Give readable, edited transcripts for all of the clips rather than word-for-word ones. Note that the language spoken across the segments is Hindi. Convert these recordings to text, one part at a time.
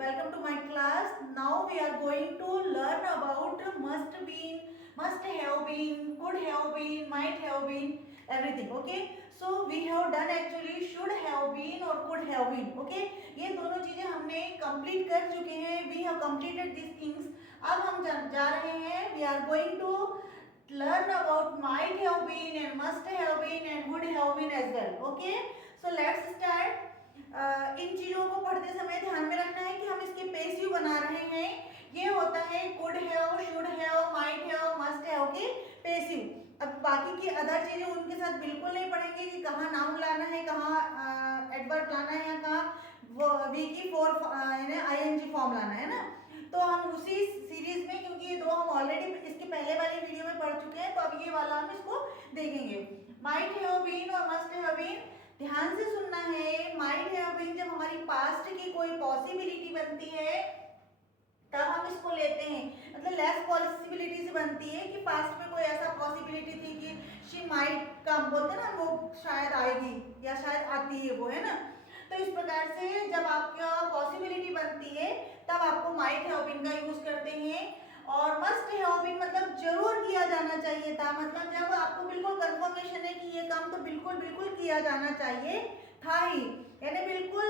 welcome to my class. Now we are going to learn about must been, must have been, could have been, might have been, everything. Okay, so we have done actually should have been or could have been. Okay, ये दोनों चीजें हमने complete कर चुके हैं. We have completed these things. अब हम जा रहे हैं. We are going to learn about might have been and must have been and would have been as well. Okay, so let's start. इन चीजों को पढ़ते समय ध्यान में रखना है कि हम इसके पेसिव बना रहे हैं. ये होता है could have, should have, might have, must have के पेसिव. अब बाकी की अदर चीजें उनके साथ बिल्कुल नहीं पढ़ेंगे कि कहाँ नाउन लाना है, कहाँ एडवर्ब लाना है, या कहाँ वी की आईएनजी फॉर्म लाना है ना. तो हम उसी सीरीज में, क्योंकि ये दो हम ऑलरेडी इसके पहले वाले वीडियो में पढ़ चुके हैं, तो अब ये वाला हम इसको देखेंगे. माइट हैव बीन और मस्ट हैव बीन ध्यान से सुनना है. माइट हैव बीन जब हमारी पास्ट की कोई पॉसिबिलिटी बनती है तब हम इसको लेते हैं. मतलब लेस पॉसिबिलिटी से बनती है कि पास्ट में कोई ऐसा पॉसिबिलिटी थी कि शी माइट कम, बोलते ना वो शायद आएगी या शायद आती है वो, है ना. तो इस प्रकार से जब आपका पॉसिबिलिटी बनती है तब आपको माइट हैव बीन का यूज करते हैं. और मस्ट हैव बीन मतलब जरूर किया जाना चाहिए था. मतलब जब आपको बिल्कुल कंफर्मेशन है कि ये काम तो बिल्कुल बिल्कुल किया जाना चाहिए था ही, यानी बिल्कुल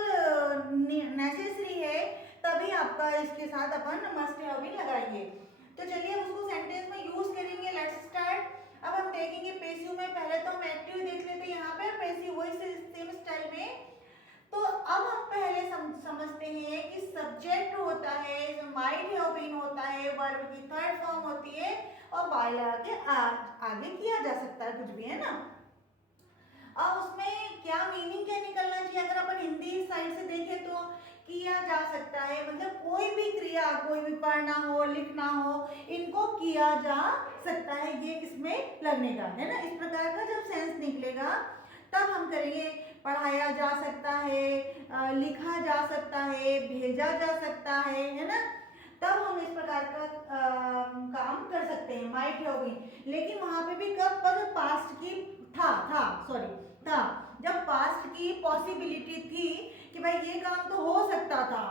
नेसेसरी है, तभी आपका इसके साथ अपन मस्ट हैव बीन लगाएंगे. तो चलिए हम उसको सेंटेंस में यूज करेंगे. Let's start. अब हम देखेंगे पेसिव में. पहले तो हम एक्टिव देख लेते हैं यहाँ पे, पेसिव वही सेम स्टाइल में. तो अब हम पहले समझते हैं कि सब्जेक्ट होता है, माइट हैव बीन होता है, वर्ब की थर्ड फॉर्म होती है और बाय लगा के आगे किया जा सकता है कुछ भी, है ना. अब उसमें क्या मीनिंग क्या निकलना चाहिए. अगर अपन हिंदी साइड से देखें तो किया जा सकता है मतलब कोई भी क्रिया, कोई भी पढ़ना हो, लिखना हो, इनको किया जा सकता है, ये इसमें लगने का है ना. इस प्रकार का जब सेंस निकलेगा तब हम करेंगे. पढ़ाया जा सकता है, लिखा जा सकता है, भेजा जा सकता है ना. तब हम इस प्रकार का काम कर सकते हैं माइट हैव बीन. लेकिन वहां पे भी कब, पर पास्ट की था जब पास्ट की पॉसिबिलिटी थी कि भाई ये काम तो हो सकता था.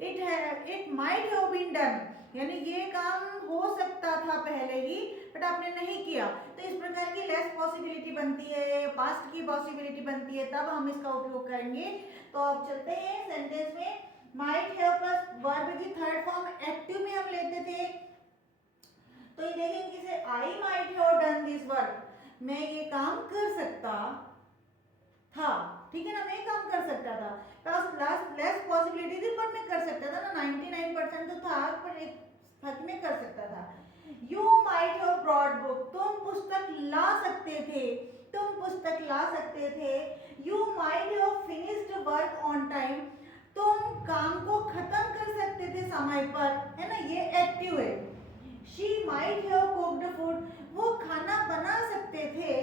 It might have been done, यानी ये काम हो सकता था पहले ही बट आपने नहीं किया. तो इस प्रकार की लेस पॉसिबिलिटी बनती है, पास्ट की पॉसिबिलिटी बनती है, तब हम इसका उपयोग करेंगे. तो अब चलते हैं सेंटेंस में. माइट हैव प्लस वर्ब की थर्ड फॉर्म एक्टिव में हम लेते थे. तो ये देखेंगे किसे, I might have done this work, मैं ये काम कर सकता था. ठीक है ना, मैं काम कर सकता था. लेस पॉसिबिलिटी थी पर मैं कर सकता था ना. 99% तो था पर एक था कि मैं कर सकता था. You might have brought book, तुम पुस्तक ला सकते थे, तुम पुस्तक ला सकते थे. You might have finished work on time, तुम काम को खत्म कर सकते थे समय पर, है ना. ये एक्टिव है. She might have cooked food, वो खाना बना सकते थे,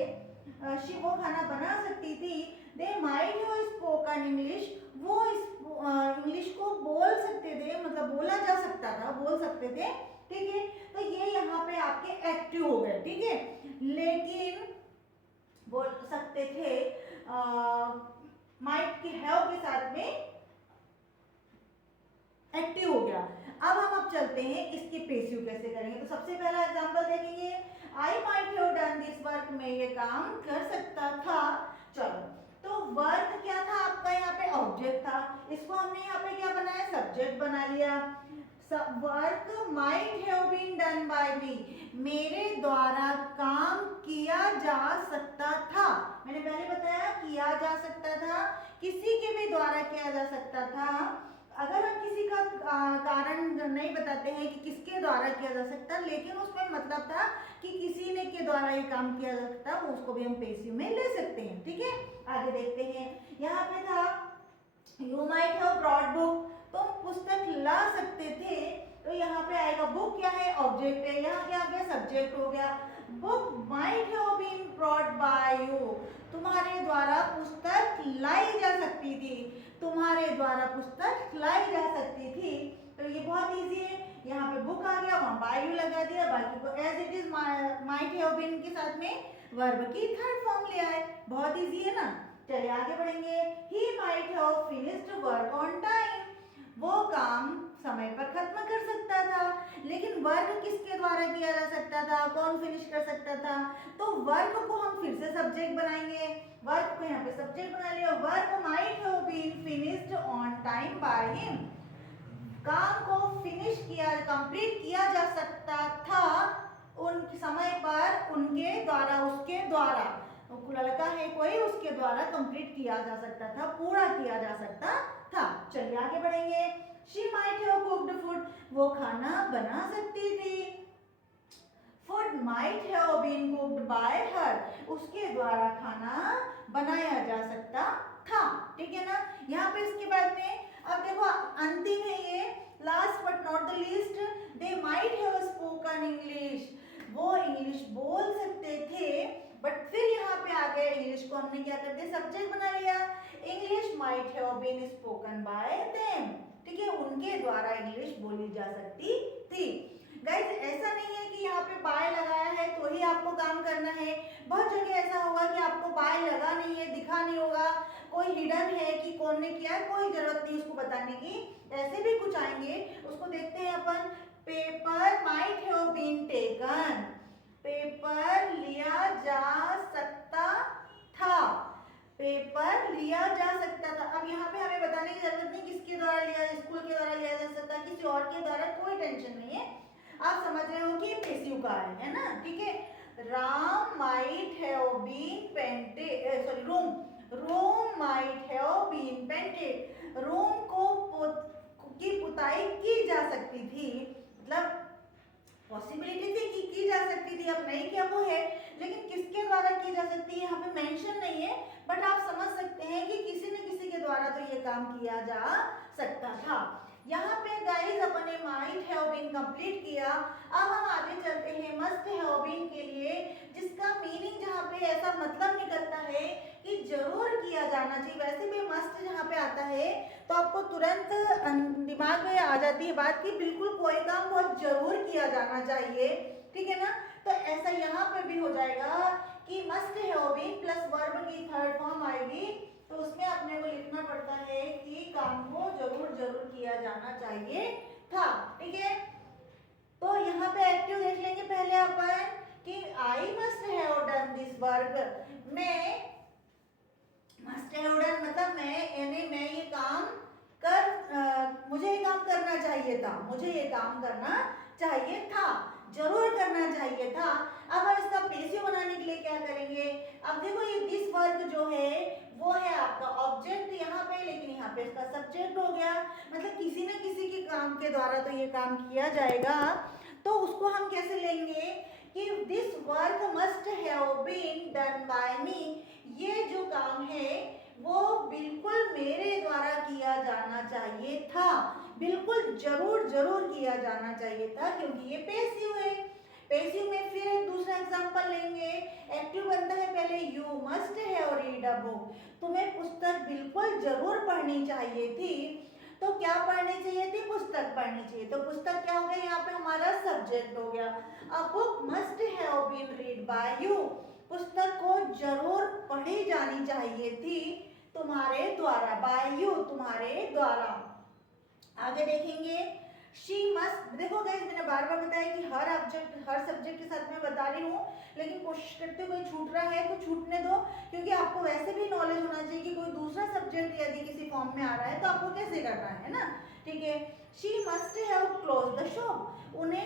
वो खाना बना सकती थी. They might have spoken English, वो इंग्लिश को बोल सकते थे, मतलब बोला जा सकता था, बोल सकते थे. ठीक है, तो ये यहाँ पे आपके एक्टिव हो गए. ठीक है, लेकिन बोल सकते थे माइट के हैव के साथ में एक्टिव हो गया. अब चलते हैं इसकी पेसिव कैसे करेंगे. तो सबसे पहला एग्जांपल देखेंगे. I might have done this work, मैं ये काम कर सकता था. चलो, तो वर्क क्या था आपका, यहाँ पे ऑब्जेक्ट था, इसको हमने यहाँ पे क्या बनाया, सब्जेक्ट बना लिया. Work might have been done by me, मेरे द्वारा काम किया जा सकता था. मैंने पहले बताया किया जा सकता था, किसी के भी द्वारा किया जा सकता था. अगर हम किसी का कारण नहीं बताते हैं कि किसके द्वारा किया जा सकता, लेकिन उसमें मतलब था कि किसी ने के द्वारा ये काम किया जा सकता, उसको भी हम पेसिव में ले सकते हैं. ठीक है, आगे देखते हैं. यहाँ पे था you might have brought book, तुम पुस्तक ला सकते थे. तो यहाँ पे आएगा बुक क्या है, ऑब्जेक्ट है. यहाँ क्या आ गया, सब्जेक्ट हो गया. Book might have been brought by you, तुम्हारे द्वारा पुस्तक लाई जा सकती थी, तुम्हारे द्वारा पुस्तक लाई जा सकती थी. तो ये बहुत इजी है. यहाँ पे बुक आ गया, वहाँ बाय यू लगा दिया, बाकी को as it is might have been के साथ में वर्ब की थर्ड फॉर्म लिया है. बहुत इजी है ना. चलिए आगे बढ़ेंगे. He might have finished work on time, वो काम द्वारा किया जा सकता था, कौन फिनिश कर सकता था। तो वर्क को हम फिर से सब्जेक्ट बनाएंगे, वर्क को यहाँ पे सब्जेक्ट बना लिया, work might have been finished on time by him, काम को फिनिश किया, कंप्लीट किया जा सकता था उन समय पर उनके द्वारा, उसके द्वारा, लड़का है कोई, उसके द्वारा कंप्लीट किया जा सकता था, पूरा किया जा सकता था। चलिए आगे बढ़ेंगे। She might have cooked food, वो खाना बना सकती थी। Food might have been cooked by her, उसके द्वारा खाना बनाया जा सकता था। ठीक है ना। यहाँ पे इसके बाद में अब देखो अंतिम है ये, last but not the least, they might have spoken English, वो इंग्लिश बोल सकते थे, बट फिर यहाँ पे आ गए इंग्लिश को हमने क्या कर दिया, सब्जेक्ट बना लिया। English might have been spoken by them, ठीक है, उनके द्वारा इंग्लिश बोली जा सकती थी। गाइस ऐसा नहीं है कि यहाँ पे बाय लगाया है तो ही आपको काम करना है, बहुत जगह ऐसा होगा कि आपको बाय लगा नहीं है, दिखा नहीं होगा, कोई हिडन है कि कौन ने किया, कोई जरूरत नहीं उसको बताने की। ऐसे भी कुछ आएंगे, उसको देखते हैं अपन। Paper might have been taken, paper लिया जा सकता था, पेपर लिया जा सकता था। अब यहाँ पे हमें बताने की जरूरत नहीं किसके द्वारा लिया, स्कूल के द्वारा लिया जा सकता, किसी और के द्वारा, कोई टेंशन नहीं है। आप समझ रहे हो कि पैसिव का है ना, ठीक है। Ram might have been painted, sorry room might have been painted, room को की पुताई की जा सकती थी, मतलब पॉसिबिलिटी थी कि की जा सकती थी, अब नहीं किया वो है, लेकिन किसके द्वारा की जा सकती है यहाँ पे मेंशन नहीं है, बट आप समझ सकते हैं कि किसी न किसी के द्वारा तो ये काम किया जा सकता था। यहाँ पे गाइस अपने माइट हैव बीन कंप्लीट किया। अब हम आगे चलते हैं मस्ट हैव बीन के लिए, जिसका मीनिंग जहाँ पे ऐसा मतलब निकलता है कि जरूर किया जाना चाहिए। वैसे भी मस्ट जहाँ पे आता है तो आपको तुरंत दिमाग में आ जाती है बात कि बिल्कुल कोई काम बहुत जरूर किया जाना चाहिए, ठीक है ना। तो ऐसा यहाँ पे भी हो जाएगा कि must have been plus verb की थर्ड फॉर्म आएगी, तो उसमें अपने को लिखना पड़ता है कि काम को जरूर जरूर किया जाना चाहिए था, ठीक है। तो यहाँ पे एक्टिव देख लेंगे पहले अपन कि I must have done this work, मैं मस्ट हैव डन मतलब मैं ये काम मुझे ये काम करना चाहिए था, मुझे ये काम करना चाहिए था, जरूर करना चाहिए था। अब हम इसका पैसिव बनाने के लिए क्या करेंगे, अब देखो ये दिस वर्क जो है वो है आपका ऑब्जेक्ट यहाँ पे, लेकिन यहाँ पे इसका सब्जेक्ट हो गया, मतलब किसी न किसी के काम के द्वारा तो ये काम किया जाएगा। तो उसको हम कैसे लेंगे कि this work must have been done by me, ये जो काम है वो बिल्कुल मेरे द्वारा किया जाना चाहिए था, बिल्कुल जरूर जरूर किया जाना चाहिए था, क्योंकि ये पैसिव है। पैसिव में फिर एक दूसरा एग्जांपल लेंगे, एक्टिव बनता है पहले you must have read a book, तुम्हें पुस्तक बिल्कुल जरूर पढ़नी चाहिए थी। तो क्या पढ़नी चाहिए थी, पुस्तक पढ़नी चाहिए, तो पुस्तक क्या हो गया यहाँ पे हमारा सब्जेक्ट हो गया। A book must have been read by you, पुस्तक को जरूर पढ़ी जानी चाहिए थी तुम्हारे द्वारा, बाय यू तुम्हारे द्वारा। आगे देखेंगे शी मस्ट, देखो गाइस मैंने बार बार बताया कि हर ऑब्जेक्ट हर सब्जेक्ट के साथ मैं बता रही हूँ, लेकिन कोशिश करते हुए छूट रहा है तो छूटने दो, क्योंकि आपको वैसे भी नॉलेज होना चाहिए कि कोई दूसरा सब्जेक्ट यदि किसी फॉर्म में आ रहा है तो आपको कैसे करना है ना, ठीक है। She must have close the shop, उन्हें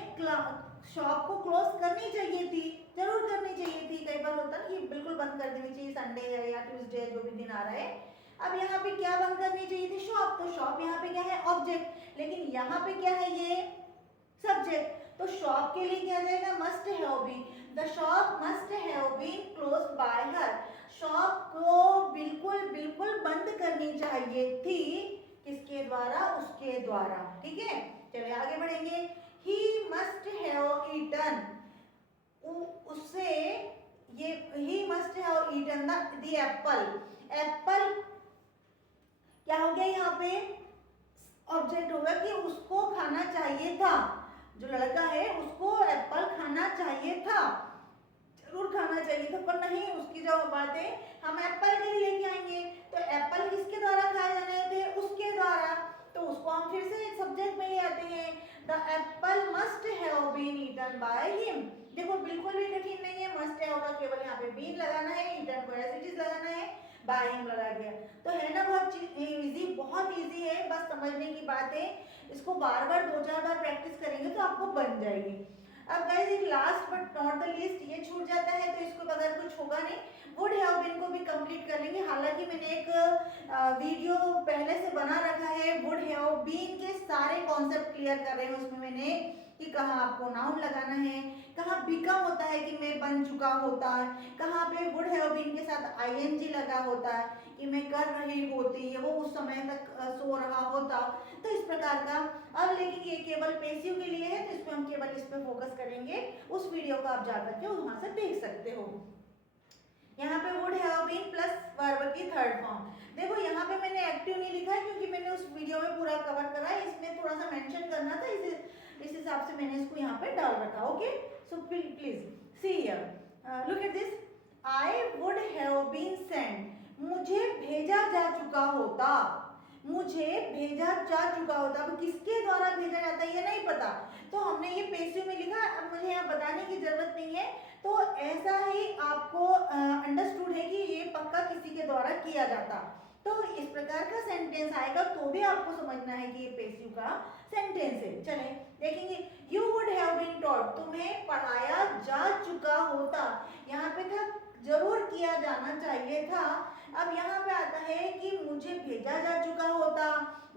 शॉप को क्लोज करनी चाहिए थी, जरूर करनी चाहिए थी। कई बार होता है ना कि बिल्कुल बंद कर देनी चाहिए, संडे है या ट्यूसडे है जो भी दिन आ रहा है। अब यहाँ पे क्या बंद करनी चाहिए थी, शॉप, तो शॉप यहाँ पे क्या है ऑब्जेक्ट, लेकिन यहाँ पे क्या है ये सब्जेक्ट, तो शॉप के लिए क्या जाएगा must have been, the shop must have been closed by her, shop को बिल्कुल बिल्कुल बंद करनी चाहिए थी, किसके द्वारा, उसके द्वारा, ठीक है। चलिए आगे बढ़ेंगे। ही मस्ट हैव ईटन, उससे ये ही must have eaten the apple, apple क्या हो गया यहाँ पे ऑब्जेक्ट होगा कि उसको खाना चाहिए था, जो लड़का है उसको एप्पल खाना चाहिए था, जरूर खाना चाहिए था, पर नहीं, उसकी जो बात है हम एप्पल के लिए लेके आएंगे, तो एप्पल किसके द्वारा खाए जाने थे, उसके द्वारा, तो उसको हम फिर से एक सब्जेक्ट में ले आते हैं, the apple must have been eaten written by him. देखो बिल्कुल भी कठिन नहीं है, मस्ट हैव का केवल यहाँ पे बीन लगाना है, रिटन को एज इट इज लगाना है, बाय हिम लगा दिया। तो है ना बहुत इजी, बहुत इजी है, बस समझने की बात है। इसको बार बार 2-4 बार प्रैक्टिस करेंगे तो आपको बन जाएगी। अब गाइस एक last but not the least ये छूट जाता है, तो इसको अगर कुछ होगा नहीं, वुड हैव बीन को भी कंप्लीट कर लेंगे। हालांकि मैंने एक वीडियो पहले से बना रखा है वुड हैव बीन के सारे कॉन्सेप्ट क्लियर कर रहे हैं उसमें मैंने, कि कहाँ आपको नाउन लगाना है, कहाँ बिकम होता है कि मैं बन चुका होता है, कहाँ पे वुड हैव बीन के साथ आईएनजी लगा होता है कि मैं कर रही होती है, वो उस समय तक सो रहा होता। तो इस प्रकार का। अब लेकिन ये केवल पेसिव के लिए है, तो इसमें हम केवल इस पे फोकस करेंगे। उस वीडियो को आप जा करके वहां से देख सकते हो। यहाँ पे would have been plus verb की थर्ड फॉर्म। देखो यहाँ पे मैंने एक्टिव नहीं लिखा है क्योंकि मैंने उस वीडियो में पूरा कवर करा है, इसमें थोड़ा सा मेंशन करना था, इस हिसाब से मैंने इसको यहाँ पे डाल रखा। Okay, so please see here, look at this, I would have been sent, मुझे भेजा जा चुका होता, मुझे भेजा जा चुका होता। अब किसके द्वारा भेजा जाता है ये नहीं पता, तो हमने ये पेसिव में लिखा। अब मुझे यहाँ बताने की जरूरत नहीं है, तो ऐसा ही आपको अंडरस्टूड है कि ये पक्का किसी के द्वारा किया जाता। तो इस प्रकार का सेंटेंस आएगा तो भी आपको समझना है कि ये पेसिव का सेंटेंस है। चले देखेंगे, you would have been taught, तुम्हें पढ़ाया जा चुका होता। यहाँ पे था जरूर किया जाना चाहिए था। अब यहाँ पे आता है कि मुझे भेजा जा चुका होता,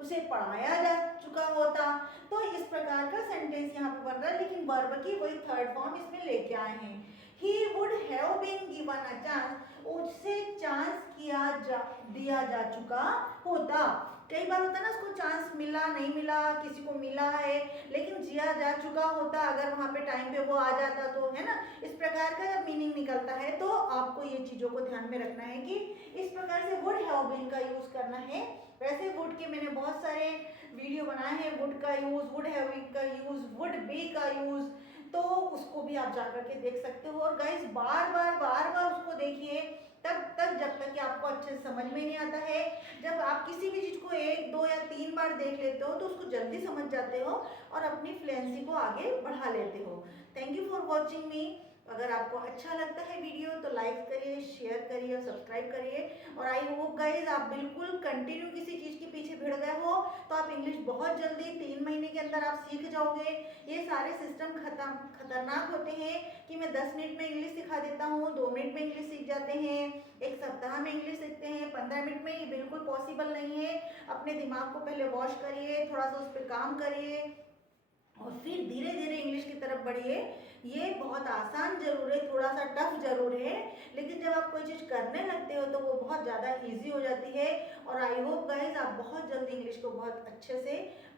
उसे पढ़ाया जा चुका होता। तो इस प्रकार का सेंटेंस यहाँ पे बन रहा है, लेकिन वर्ब की वही थर्ड फॉर्म इसमें लेके आए हैं। He would have been given a chance, उससे चांस दिया जा चुका होता। कई बार होता है ना, उसको चांस मिला नहीं मिला, किसी को मिला है लेकिन दिया जा चुका होता, अगर वहां पे टाइम पे वो आ जाता तो, है ना। इस प्रकार का जब मीनिंग निकलता है तो आपको ये चीजों को ध्यान में रखना है कि इस प्रकार से वुड हैव बीन का यूज करना है। वैसे वुड के मैंने बहुत सारे वीडियो बनाए हैं, वुड का यूज, वुड हैव बीन का यूज, वुड बी का यूज, तो उसको भी आप जाकर के देख सकते हो। और गाइस बार बार उसको देखिए, तब तक जब तक कि आपको अच्छे से समझ में नहीं आता है। जब आप किसी भी चीज को 1, 2 या 3 बार देख लेते हो तो उसको जल्दी समझ जाते हो और अपनी फ्लुएंसी को आगे बढ़ा लेते हो। थैंक यू फॉर वॉचिंग मी। अगर आपको अच्छा लगता है वीडियो तो लाइक करिए, शेयर करिए और सब्सक्राइब करिए। और आई होप गाइज आप बिल्कुल कंटिन्यू किसी चीज़ के पीछे भिड़ गए हो तो आप इंग्लिश बहुत जल्दी 3 महीने के अंदर आप सीख जाओगे। ये सारे सिस्टम खतरनाक होते हैं कि मैं 10 मिनट में इंग्लिश सिखा देता हूँ, 2 मिनट में इंग्लिश सीख जाते हैं, 1 सप्ताह में इंग्लिश सीखते हैं, 15 मिनट में, ये बिल्कुल पॉसिबल नहीं है। अपने दिमाग को पहले वॉश करिए, थोड़ा सा उस पर काम करिए और फिर धीरे धीरे इंग्लिश की तरफ बढ़िए। ये बहुत आसान जरूर है, थोड़ा सा टफ जरूर है, लेकिन जब आप कोई चीज़ करने लगते हो तो वो बहुत ज़्यादा इजी हो जाती है। और आई होप गाइज आप बहुत जल्दी इंग्लिश को बहुत अच्छे से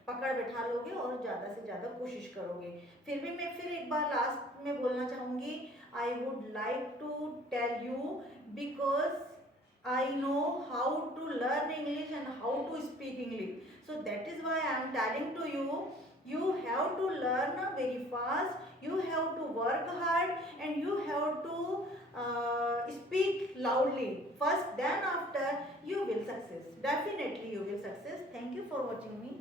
पकड़ बैठा लोगे और ज़्यादा से ज़्यादा कोशिश करोगे। फिर भी मैं फिर एक बार लास्ट में बोलना चाहूँगी, I would like to tell you because I know how to learn English and how to speak English. So that is why I am telling to you, you have to learn very fast, you have to work hard and you have to speak loudly. First then after you will success. Definitely you will success. Thank you for watching me.